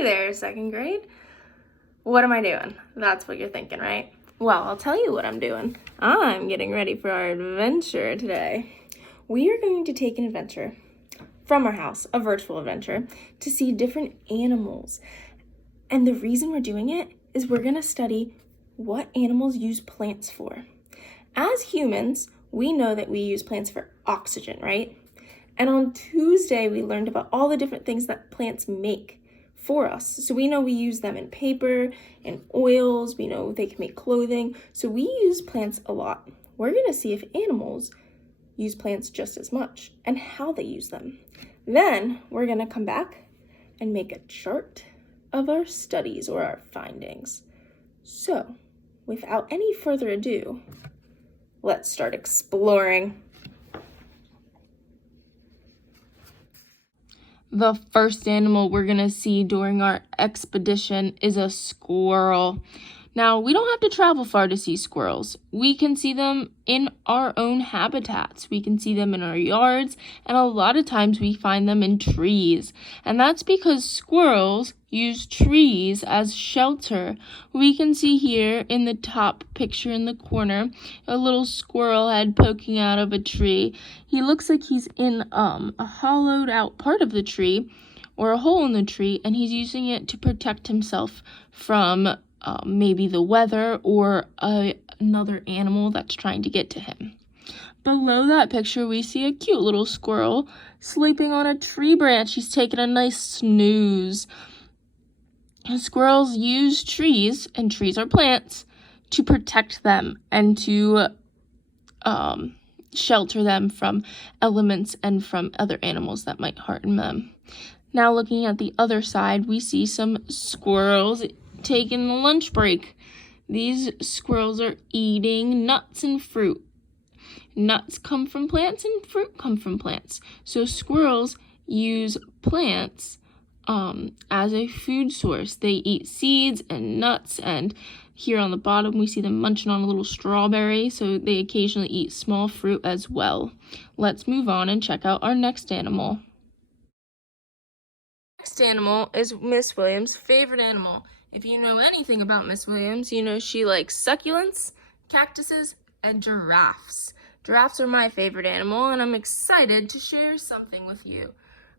Hey there, second grade. What am I doing? That's what you're thinking, right? Well, I'll tell you what I'm doing. I'm getting ready for our adventure today. We are going to take an adventure from our house, a virtual adventure, to see different animals. And the reason we're doing it is we're going to study what animals use plants for. As humans, we know that we use plants for oxygen, right? And on Tuesday, we learned about all the different things that plants make for us. So we know we use them in paper and oils. We know they can make clothing. So we use plants a lot. We're going to see if animals use plants just as much and how they use them. Then we're going to come back and make a chart of our studies or our findings. So without any further ado, let's start exploring. The first animal we're going to see during our expedition is a squirrel. Now, we don't have to travel far to see squirrels. We can see them in our own habitats. We can see them in our yards, and a lot of times we find them in trees. And that's because squirrels use trees as shelter. We can see here in the top picture in the corner, a little squirrel head poking out of a tree. He looks like he's in a hollowed out part of the tree or a hole in the tree, and he's using it to protect himself from maybe the weather or another animal that's trying to get to him. Below that picture, we see a cute little squirrel sleeping on a tree branch. He's taking a nice snooze. And squirrels use trees, and trees are plants, to protect them and to shelter them from elements and from other animals that might harm them. Now looking at the other side, we see some squirrels taking a lunch break. These squirrels are eating nuts and fruit. Nuts come from plants and fruit come from plants. So squirrels use plants as a food source. They eat seeds and nuts, and here on the bottom we see them munching on a little strawberry, so they occasionally eat small fruit as well. Let's move on and check out our next animal. Next animal is Miss Williams' favorite animal. If you know anything about Miss Williams, you know she likes succulents, cactuses, and giraffes. Giraffes are my favorite animal, and I'm excited to share something with you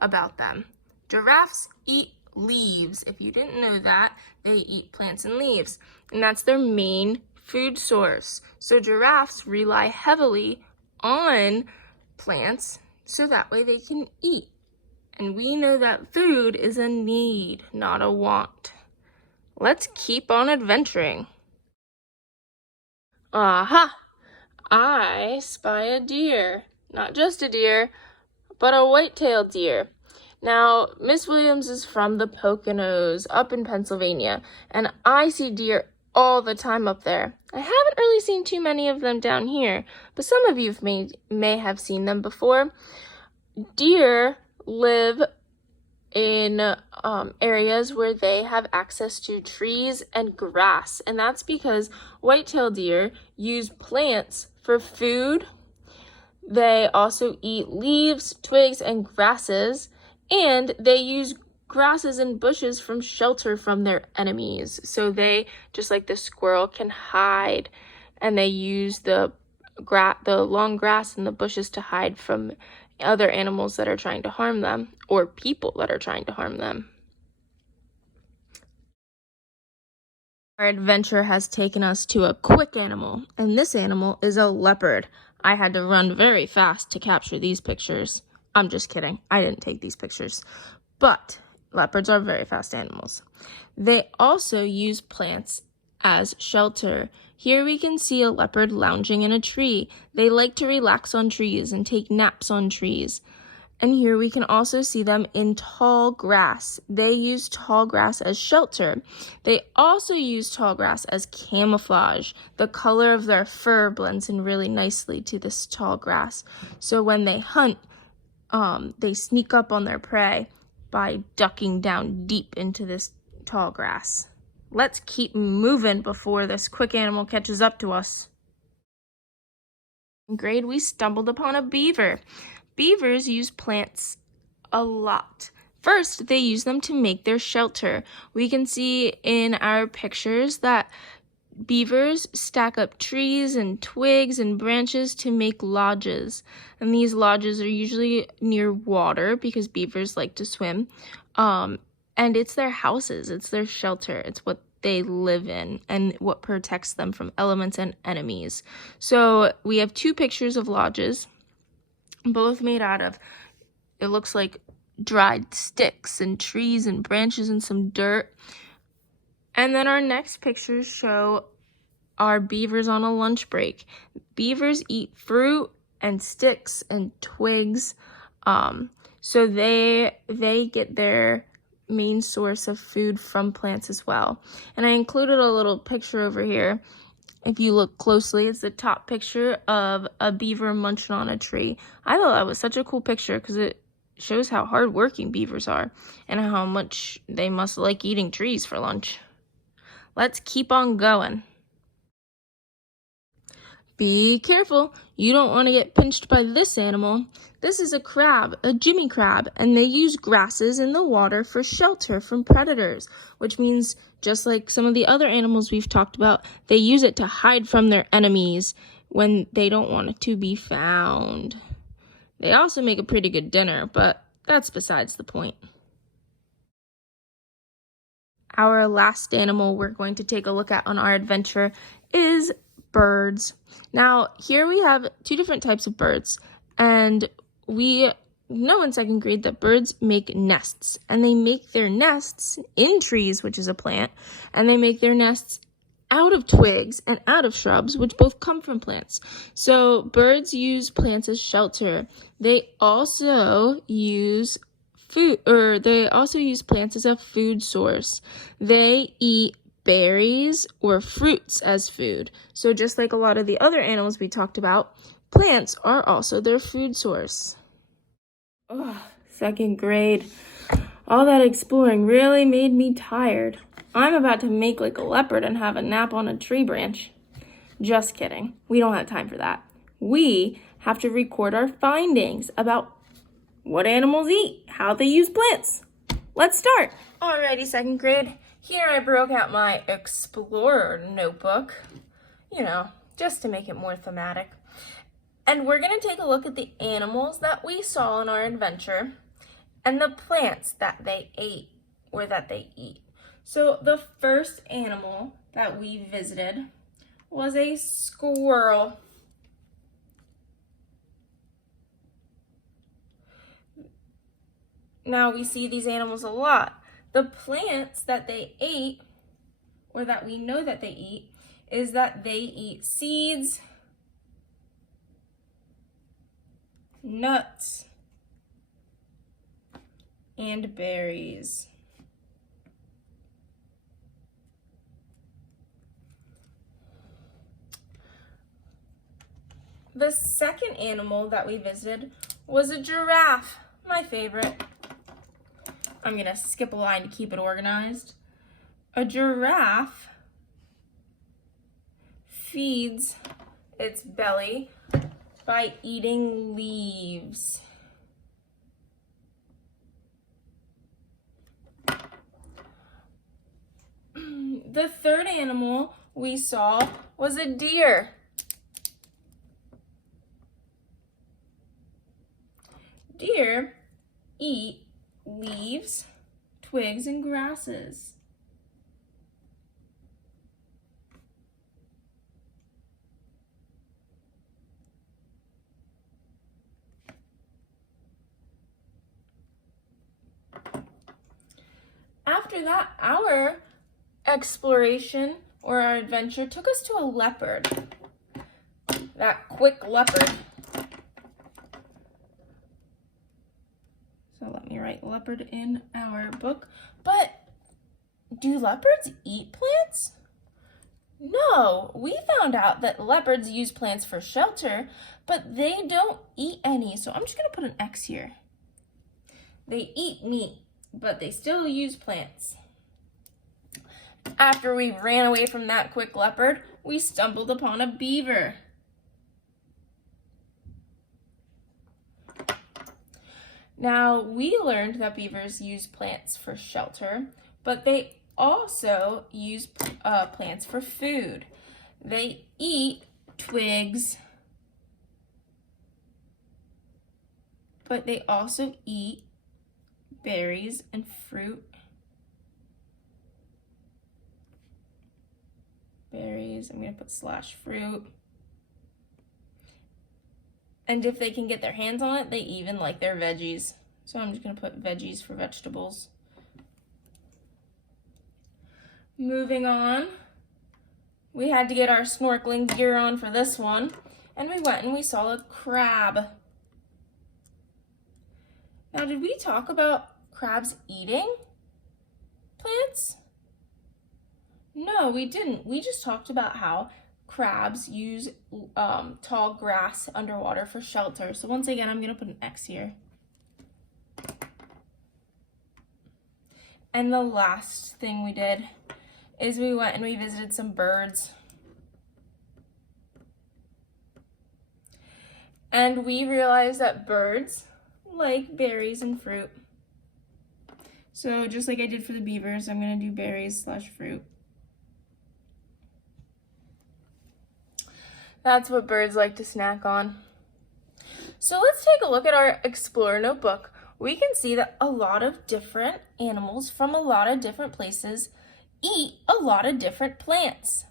about them. Giraffes eat leaves. If you didn't know that, they eat plants and leaves, and that's their main food source. So giraffes rely heavily on plants so that way they can eat. And we know that food is a need, not a want. Let's keep on adventuring. Aha! I spy a deer. Not just a deer, but a white-tailed deer. Now, Miss Williams is from the Poconos up in Pennsylvania, and I see deer all the time up there. I haven't really seen too many of them down here, but some of you may have seen them before. Deer live in areas where they have access to trees and grass, and that's because white-tailed deer use plants for food. They also eat leaves, twigs, and grasses, and they use grasses and bushes from shelter from their enemies. So they, just like the squirrel, can hide, and they use the long grass and the bushes to hide from other animals that are trying to harm them, or people that are trying to harm them. Our adventure has taken us to a quick animal, and this animal is a leopard. I had to run very fast to capture these pictures. I'm just kidding. I didn't take these pictures. But leopards are very fast animals. They also use plants as shelter. Here we can see a leopard lounging in a tree. They like to relax on trees and take naps on trees. And here we can also see them in tall grass. They use tall grass as shelter. They also use tall grass as camouflage. The color of their fur blends in really nicely to this tall grass. So when they hunt, they sneak up on their prey by ducking down deep into this tall grass. Let's keep moving before this quick animal catches up to us. In grade, we stumbled upon a beaver. Beavers use plants a lot. first, they use them to make their shelter. We can see in our pictures that beavers stack up trees and twigs and branches to make lodges. And these lodges are usually near water because beavers like to swim. And it's their houses, it's their shelter, it's what they live in and what protects them from elements and enemies. So we have two pictures of lodges, both made out of, it looks like dried sticks and trees and branches and some dirt. And then our next pictures show our beavers on a lunch break. Beavers eat fruit and sticks and twigs. So they get their main source of food from plants as well. And I included a little picture over here. If you look closely, it's the top picture of a beaver munching on a tree. I thought that was such a cool picture because it shows how hardworking beavers are and how much they must like eating trees for lunch. Let's keep on going. Be careful, you don't want to get pinched by this animal. This is a crab, a Jimmy crab, and they use grasses in the water for shelter from predators, which means just like some of the other animals we've talked about, they use it to hide from their enemies when they don't want it to be found. They also make a pretty good dinner, but that's besides the point. Our last animal we're going to take a look at on our adventure is birds. Now, here we have two different types of birds, and we know in second grade that birds make nests, and they make their nests in trees, which is a plant, and they make their nests out of twigs and out of shrubs, which both come from plants. So birds use plants as shelter. They also use plants as a food source. They eat berries or fruits as food. So just like a lot of the other animals we talked about, plants are also their food source. Oh, second grade. All that exploring really made me tired. I'm about to make like a leopard and have a nap on a tree branch. Just kidding. We don't have time for that. We have to record our findings about what animals eat, how they use plants. Let's start. Alrighty, second grade. Here I broke out my Explorer notebook, just to make it more thematic. And we're going to take a look at the animals that we saw in our adventure and the plants that they ate or that they eat. So the first animal that we visited was a squirrel. Now we see these animals a lot. The plants that they ate, or that we know that they eat, is that they eat seeds, nuts, and berries. The second animal that we visited was a giraffe, my favorite. I'm going to skip a line to keep it organized. A giraffe feeds its belly by eating leaves. The third animal we saw was a deer. Deer eat leaves, twigs, and grasses. After that, our exploration or our adventure took us to a leopard. That quick leopard. So let me write leopard in our book. But do leopards eat plants? No, we found out that leopards use plants for shelter, but they don't eat any. So I'm just going to put an X here. They eat meat, but they still use plants. After we ran away from that quick leopard, we stumbled upon a beaver. Now, we learned that beavers use plants for shelter, but they also use plants for food. They eat twigs, but they also eat berries and fruit. Berries, I'm going to put /fruit. And if they can get their hands on it, they even like their veggies. So I'm just going to put veggies for vegetables. Moving on, we had to get our snorkeling gear on for this one. And we went and we saw a crab. Now, did we talk about crabs eating plants? No, we didn't. We just talked about how crabs use tall grass underwater for shelter. So once again, I'm going to put an X here. And the last thing we did is we went and we visited some birds. And we realized that birds like berries and fruit. So just like I did for the beavers, I'm going to do berries/fruit. That's what birds like to snack on. So let's take a look at our Explorer notebook. We can see that a lot of different animals from a lot of different places eat a lot of different plants.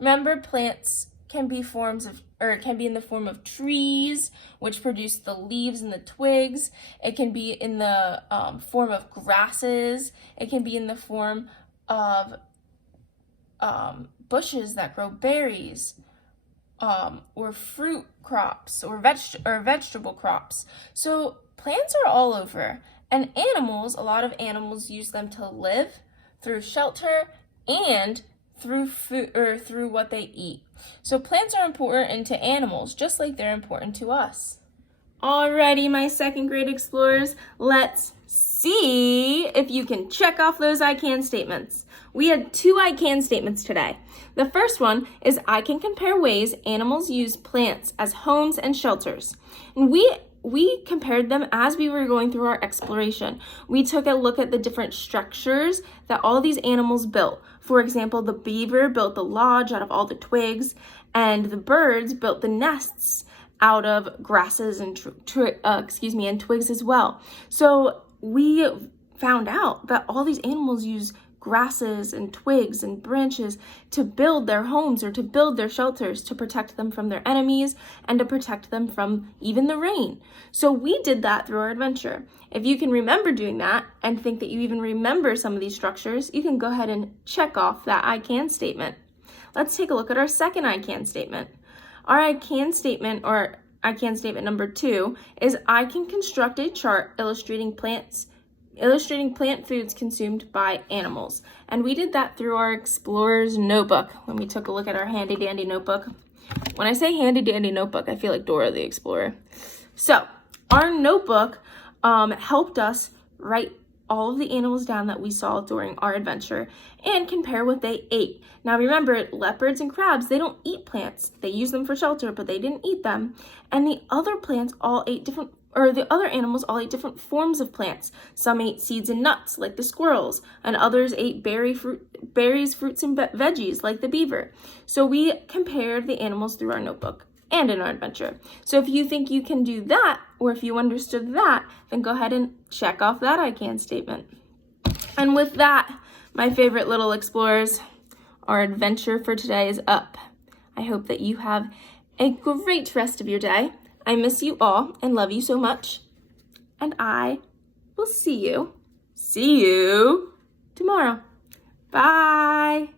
Remember, plants can be in the form of trees, which produce the leaves and the twigs. It can be in the form of grasses. It can be in the form of bushes that grow berries. Or fruit crops or vegetable crops. So plants are all over, and animals, a lot of animals use them to live through shelter and through food or through what they eat. So plants are important to animals just like they're important to us. Alrighty, my second grade explorers, let's see if you can check off those I can statements. We had 2 I can statements today. The first one is I can compare ways animals use plants as homes and shelters. And we compared them as we were going through our exploration. We took a look at the different structures that all these animals built. For example, the beaver built the lodge out of all the twigs, and the birds built the nests out of grasses and and twigs as well. So we found out that all these animals use grasses and twigs and branches to build their homes or to build their shelters, to protect them from their enemies and to protect them from even the rain. So we did that through our adventure. If you can remember doing that and think that you even remember some of these structures, you can go ahead and check off that I can statement. Let's take a look at our second I can statement. Our I can statement, or I can statement number 2, is I can construct a chart illustrating plant foods consumed by animals. And we did that through our Explorer's notebook when we took a look at our handy dandy notebook. When I say handy dandy notebook, I feel like Dora the Explorer. So our notebook helped us write all of the animals down that we saw during our adventure and compare what they ate. Now remember, leopards and crabs, they don't eat plants. They use them for shelter, but they didn't eat them. And the other animals all ate different forms of plants. Some ate seeds and nuts, like the squirrels, and others ate berries, fruits, and veggies, like the beaver. So we compared the animals through our notebook and in our adventure. So if you think you can do that, or if you understood that, then go ahead and check off that I can statement. And with that, my favorite little explorers, our adventure for today is up. I hope that you have a great rest of your day. I miss you all and love you so much. And I will see you tomorrow. Bye.